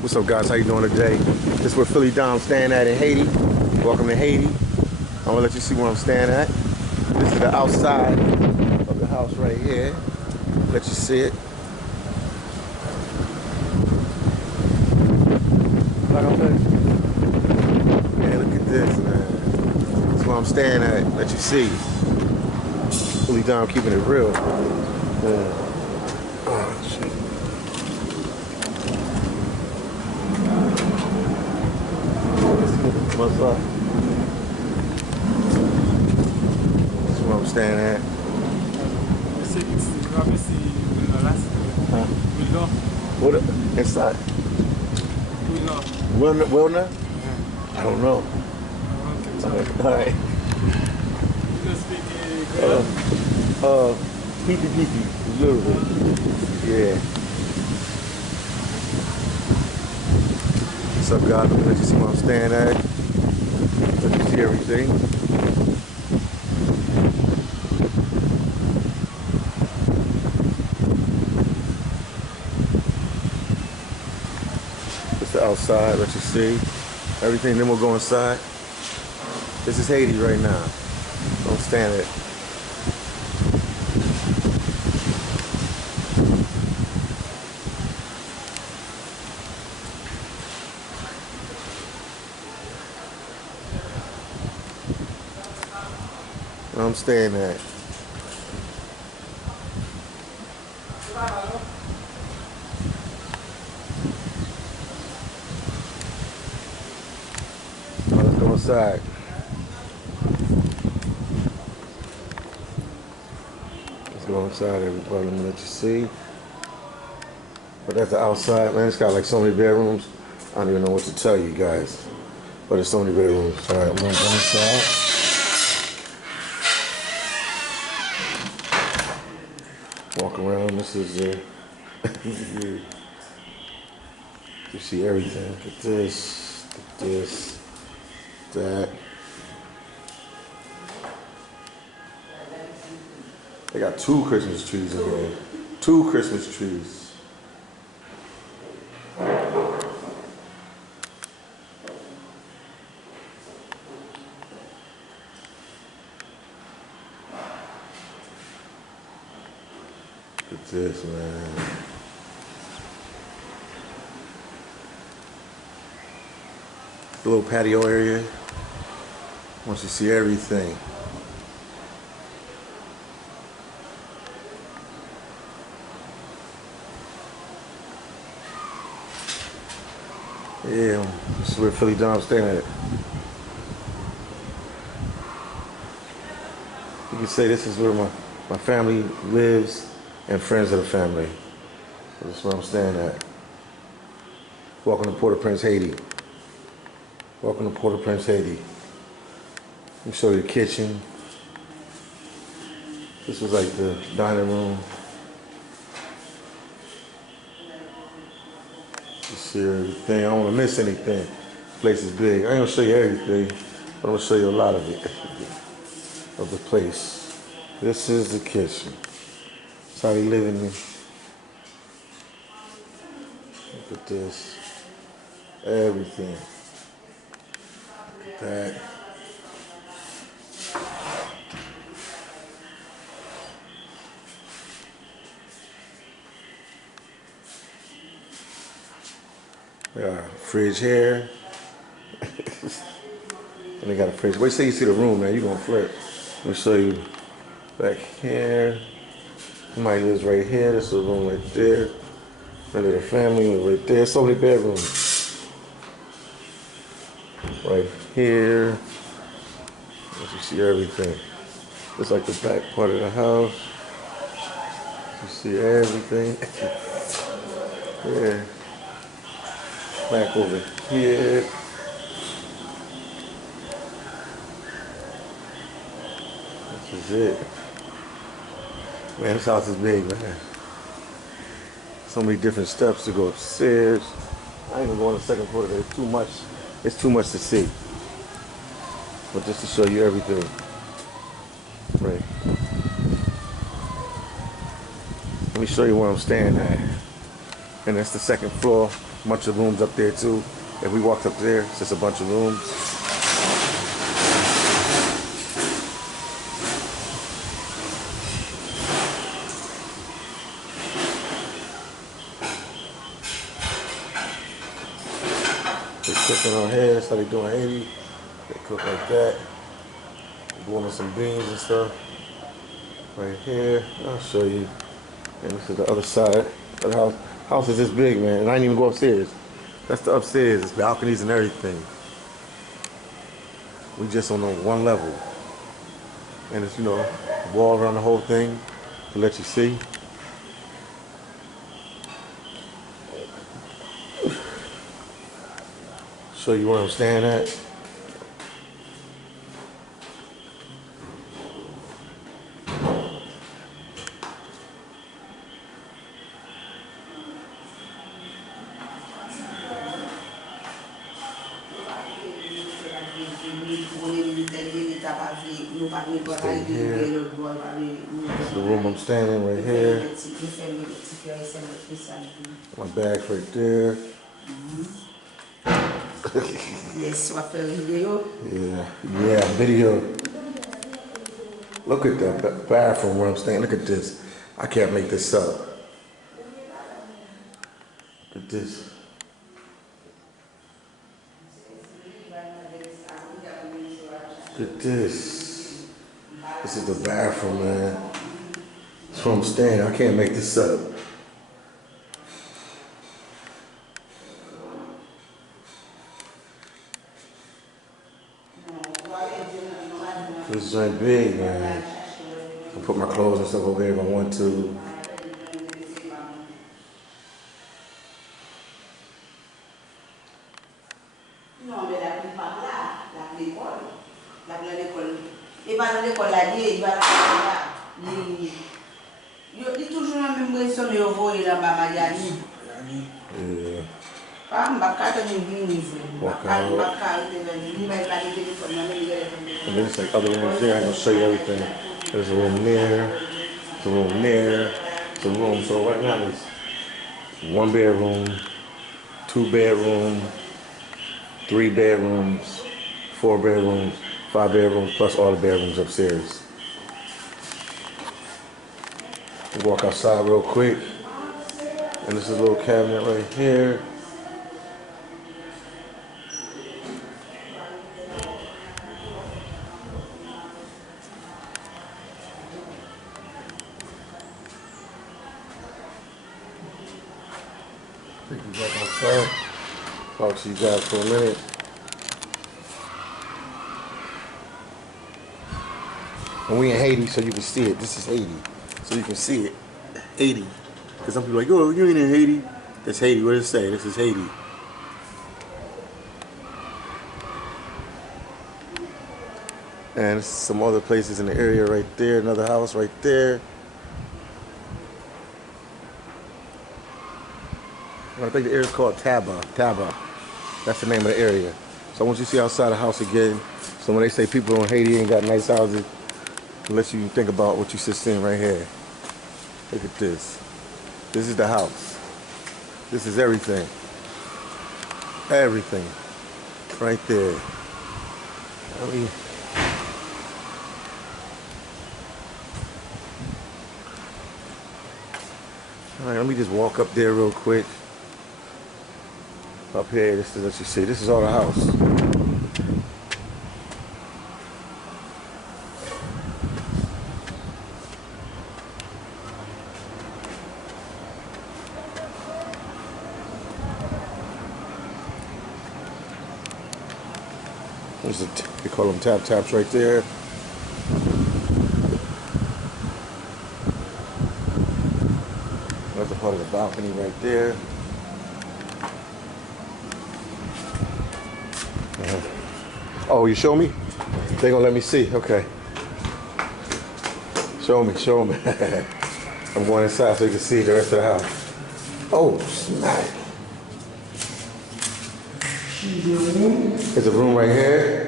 What's up, guys? How you doing today? This is where Philly Dom staying at in Haiti. Welcome to Haiti. I'm gonna let you see where I'm staying at. This is the outside of the house right here. Let you see it. Like I said, man, look at this, man. That's where I'm staying at. Let you see. Philly Dom keeping it real. Man. Oh, shit. What's up? That's where I'm staying at. What inside? Wilna? I don't know. Alright. Pee, a little bit. Yeah. What's up, guys? Let you see where I'm staying at. Let you see everything. It's the outside, let you see everything. Then we'll go inside. This is Haiti right now. Don't stand it. I'm staying at. Let's go inside. Let's go inside, everybody. Let me let you see. But that's the outside, man. It's got like so many bedrooms. I don't even know what to tell you guys. But there's so many bedrooms. All right, I'm gonna go inside. Walk around. This is you see everything. Look at this. Look at this. That. They got 2 Christmas trees in here. 2 Christmas trees. Look at this, man. The little patio area. Once you see everything. Yeah, this is where Philly Dom's staying at. You can say this is where my family lives. And friends of the family. That's where I'm staying at. Welcome to Port-au-Prince, Haiti. Welcome to Port-au-Prince, Haiti. Let me show you the kitchen. This was like the dining room. You see everything. I don't want to miss anything. The place is big. I ain't gonna show you everything, but I'm gonna show you a lot of it. Of the place. This is the kitchen. That's how they live in there. Look at this. Everything. Look at that. Yeah, fridge here. And they got a fridge. Wait till you see the room, man. You're gonna flip. Let me show you back here. Somebody lives right here. This is a room right there. My little family lives right there. So many bedrooms. Right here. You see everything. It's like the back part of the house. You see everything. Yeah. Back over here. This is it. Man, this house is big, man. So many different steps to go upstairs. I ain't gonna go on the second floor. There's too much. It's too much to see. But just to show you everything. Right. Let me show you where I'm staying at. And that's the second floor. A bunch of rooms up there too. If we walked up there, it's just a bunch of rooms. They're cooking on here. That's how they do in Haiti. They cook like that. Going on some beans and stuff. Right here. I'll show you. And this is the other side of the house. House is this big, man, and I didn't even go upstairs. That's the upstairs. It's balconies and everything. We just on the one level. And it's, you know, wall around the whole thing to let you see. Show you where I'm staying at. Stay here. This is the room I'm staying in right here. My bag's right there. Yes, what video? Yeah, video. Look at that bathroom where I'm staying. Look at this. I can't make this up. Look at this. Look at this. This is the bathroom, man. That's where I'm staying. I can't make this up. This joint big, man. I can put my clothes and stuff over here if I want to. Walk out. And then it's like other rooms there. I'm gonna show you everything. There's a room there. There's a room there. There's a room. So right now there's 1 bedroom, 2 bedroom, 3 bedrooms, 4 bedrooms, 5 bedrooms, plus all the bedrooms upstairs. We'll walk outside real quick. And this is a little cabinet right here. Take you back outside. Talk to you guys for a minute. And we in Haiti, so you can see it. This is Haiti, so you can see it. Haiti. Because some people are like, oh, you ain't in Haiti. That's Haiti. What does it say? This is Haiti. And some other places in the area right there. Another house right there. I think the area is called Taba. Taba. That's the name of the area. So I want you to see outside the house again. So when they say people in Haiti ain't got nice houses, it lets you think about what you just seen right here. Look at this. This is the house. This is everything. Everything. Right there. Alright, let me just walk up there real quick. Up here, this is what you see. This is all the house. They call them tap taps right there. That's a part of the balcony right there. Oh, you show me? They gonna let me see. Okay. Show me, show me. I'm going inside so you can see the rest of the house. Oh, snap. There's a room right here.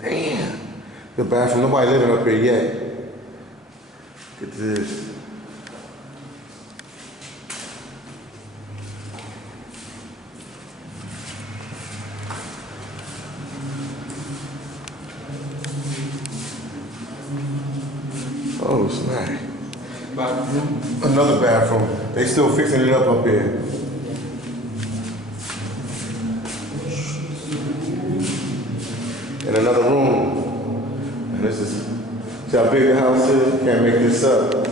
Damn. The bathroom. Nobody living up here yet. Look at this. Oh, snap. Another bathroom. They still fixing it up here. In another room. And this is, see how big the house is? Can't make this up.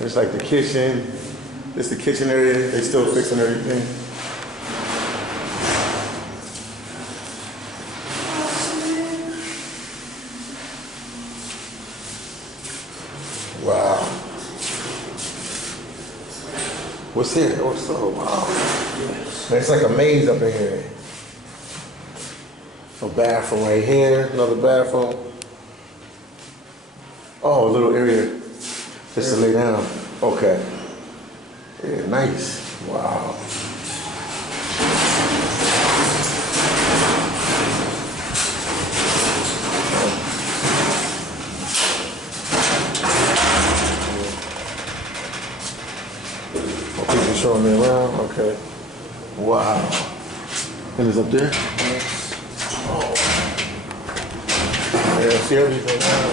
It's like the kitchen. This is the kitchen area. They still fixing everything. Wow. What's here? What's so wow? It's like a maze up in here. A bathroom right here. Another bathroom. Oh, a little area just to lay down. Okay. Yeah, nice. Wow. Oh, people showing me around. Okay. Wow. And it's up there? Oh. Yeah, see everything now.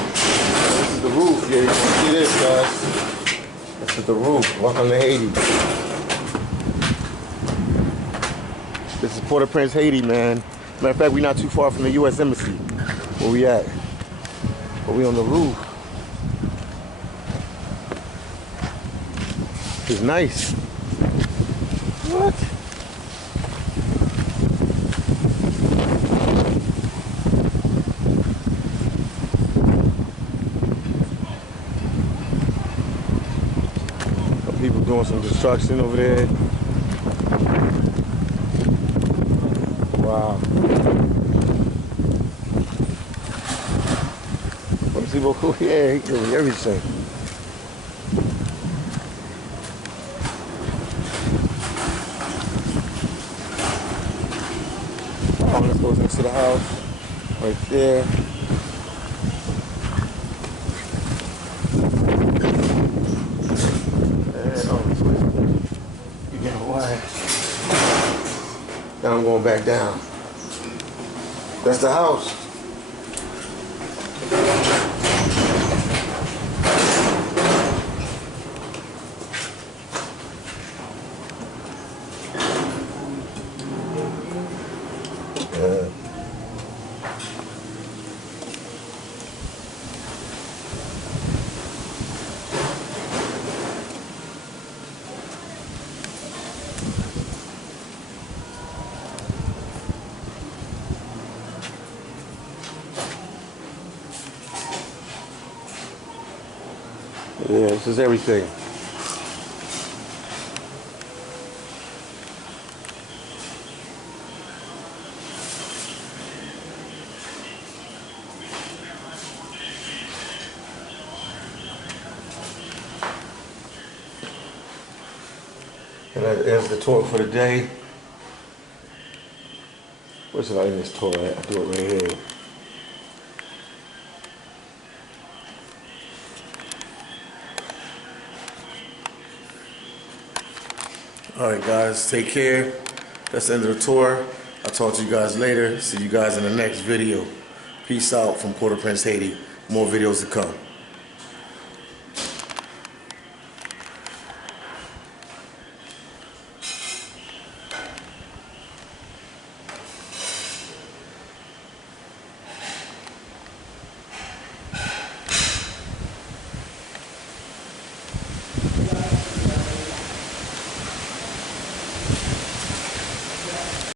This is the roof. Yeah, you can see this, guys. This is the roof. Welcome to Haiti. This is Port-au-Prince, Haiti, man. Matter of fact, we're not too far from the U.S. Embassy. Where we at? But we on the roof. It's nice. What? People doing some construction over there. Wow. Merci beaucoup. Yeah, he doing everything. Oh, this goes into the house. Right there. Now I'm going back down. That's the house. Yeah. Yeah, this is everything. And there's the tour for the day. Where's it in this tour at? I do it right here. Alright guys, take care. That's the end of the tour. I'll talk to you guys later. See you guys in the next video. Peace out from Port-au-Prince, Haiti. More videos to come.